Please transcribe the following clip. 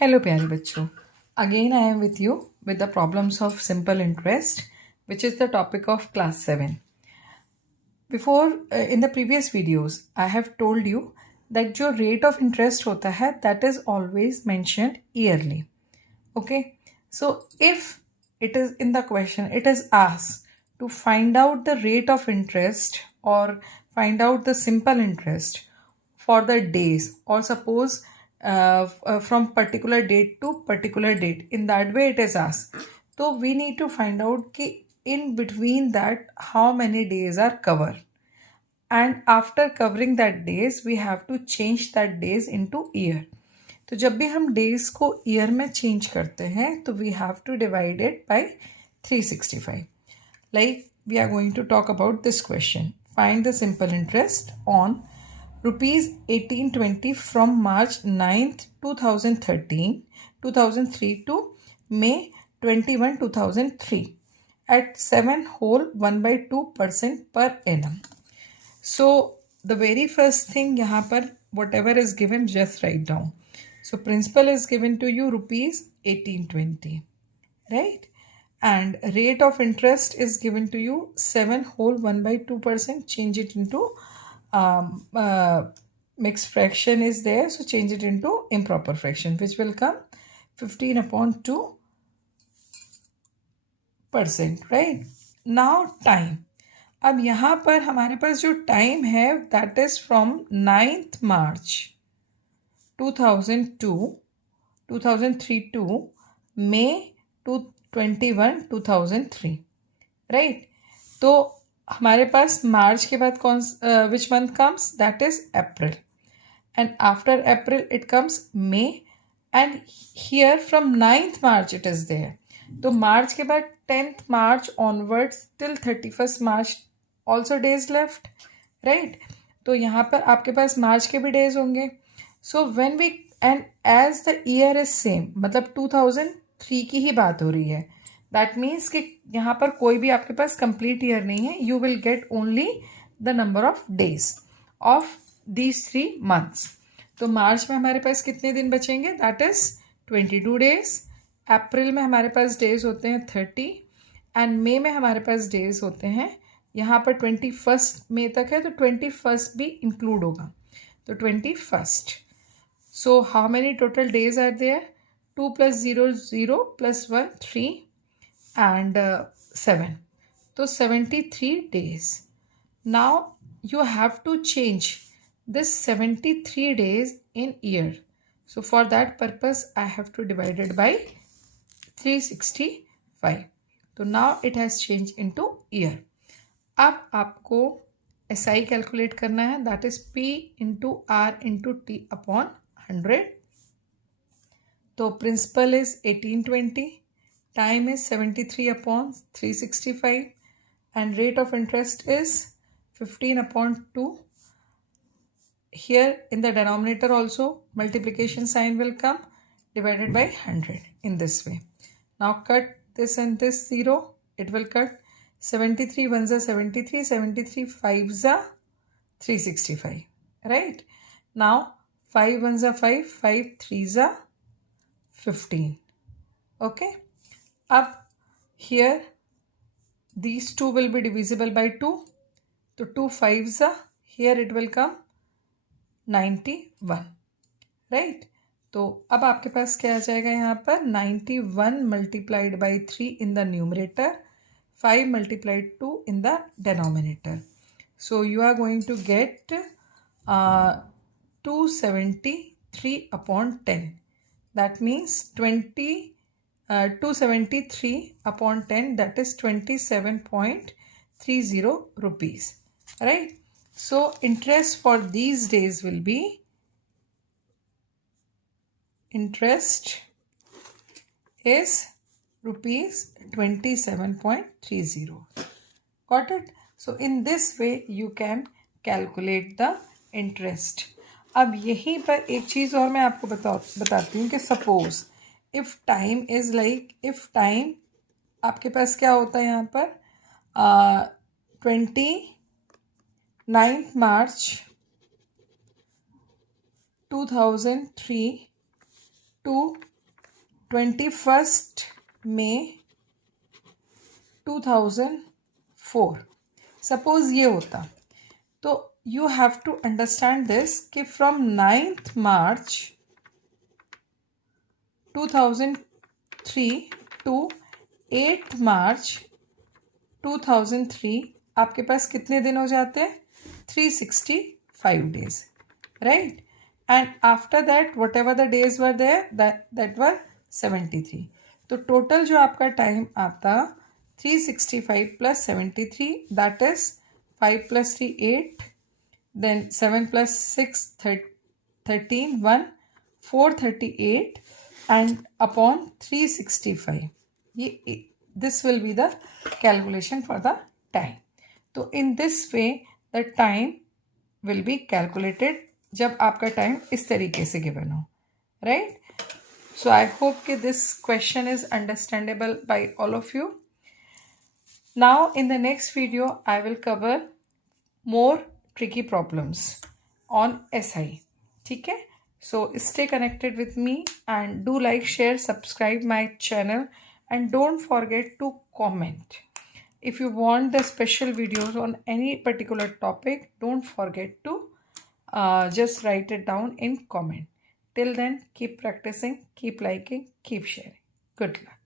Hello प्यारे बच्चों, again I am with you with the problems of simple interest, which is the topic of class 7. Before in the previous videos I have told you that जो rate of interest होता है that is always mentioned yearly. Okay, so if it is in the question, it is asked to find out the rate of interest or find out the simple interest for the days, or suppose from particular date to particular date. In that way it is asked. So we need to find out कि in between that how many days are covered, and after covering that days we have to change that days into year. तो जब भी हम days को year में change करते हैं तो we have to divide it by 365. Like we are going to talk about this question. Find the simple interest on rupees 1820 from March 9th 2003 to May 21 2003 at 7 whole 1/2% per annum. So the very first thing यहाँ पर whatever is given just write down. So principal is given to you rupees 1820, right? And rate of interest is given to you 7 whole 1/2%. Change it into mixed fraction is there, so change it into improper fraction, which will come 15/2%, right? Now time. अब यहाँ पर हमारे पास जो time है that is from 9th March 2003 to May 21 2003, right? तो हमारे पास March के बाद कौन which month comes, that is April, and after April it comes May, and here from 9th March it is there. तो मार्च के बाद 10th March onwards till 31st March also days left, right? तो यहाँ पर आपके पास March के भी days होंगे. So when we end as the year is same, मतलब 2003 की ही बात हो रही है, दैट मीन्स कि यहाँ पर कोई भी आपके पास कंप्लीट ईयर नहीं है. You will get only the number of days of these 3 months. तो मार्च में हमारे पास कितने दिन बचेंगे, दैट इज 22 डेज. अप्रैल में हमारे पास डेज होते हैं 30, एंड मे में हमारे पास डेज होते हैं यहाँ पर 21 मई तक है, तो 21 भी इंक्लूड होगा, तो 21. So how many total days are there, 2 + 0 0 + 1 3 and 7, तो 73 days. Now you have to change this 73 days in year. So for that purpose I have to divide it by 365. So now it has changed into year. अब आपको SI calculate करना है, that is P × R × T upon 100. तो principal is 1820, time is 73/365, and rate of interest is 15/2. Here in the denominator also multiplication sign will come, divided by 100 in this way. Now cut this and this 0, it will cut. 73 1s are 73, 73 5s are 365, right? Now 5 1s are 5, 5 3s are 15. Okay, up here these two will be divisible by 2, so 2 5s are, here it will come 91, right? तो अब आपके पास क्या आ जाएगा यहाँ पर, 91 × 3 in the numerator, 5 × 2 in the denominator. So you are going to get 273/10. That means 273/10, that is 27.30 rupees, right? So interest for these days will be, interest is rupees 27.30. Got it? So in this way you can calculate the interest. अब यहीं पर एक चीज़ और मैं आपको बताती हूँ कि suppose if time is like, if time आपके पास क्या होता है यहाँ पर 29th March 2003 to 21st May 2004 suppose ये होता, तो you have to understand this कि from 9th March 2003 to 8th March 2003 आपके पास कितने दिन हो जाते हैं? 365 days, right? And after that whatever the days were there that were 73. तो टोटल जो आपका टाइम आता 365 plus 73, that is 5 plus 3 8, then 7 plus 6 13 1 438 and upon 365. This will be the calculation for the time. तो in this way the time will be calculated जब आपका time इस तरीके से गिवन हो, राइट? सो आई होप कि this question is understandable by all of you. Now in the next video I will cover more tricky problems on SI. ठीक है? So stay connected with me and do like, share, subscribe my channel, and don't forget to comment. If you want the special videos on any particular topic, don't forget to just write it down in comment. Till then, keep practicing, keep liking, keep sharing. Good luck.